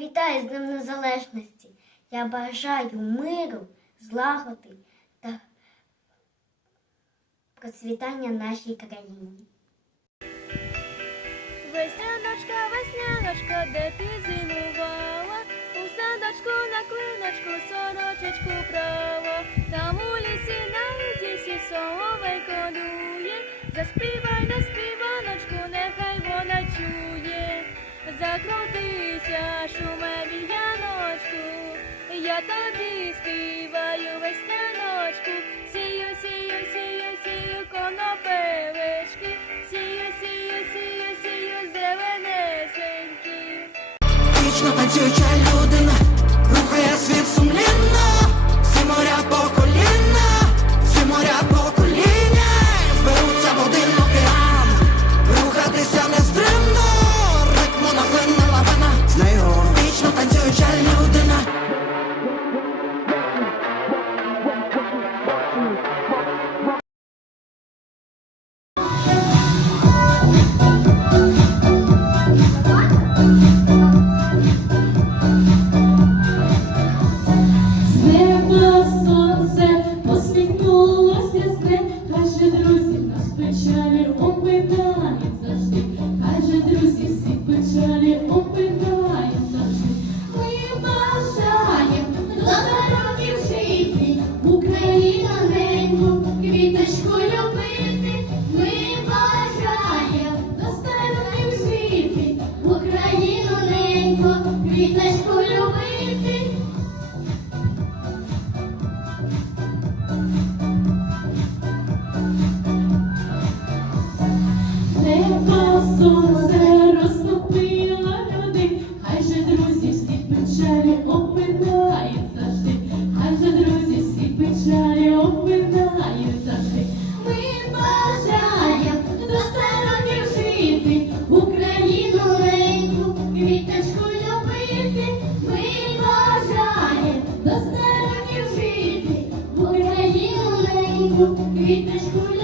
вітаю з Днем Незалежності. Я бажаю миру, злагоди та процвітання нашій країні. Весняночка, весняночка, де ти зимувала? У садочку на клиночку сорочечку права. Там у лісі на лісі соловейко дує. Заспівай тобі співаю весь весняночку, сію, сію, сію, сію, конопелечки, сію, сію, сію, сію, зеленесенькі. Вічно танцююча люди. Gritas por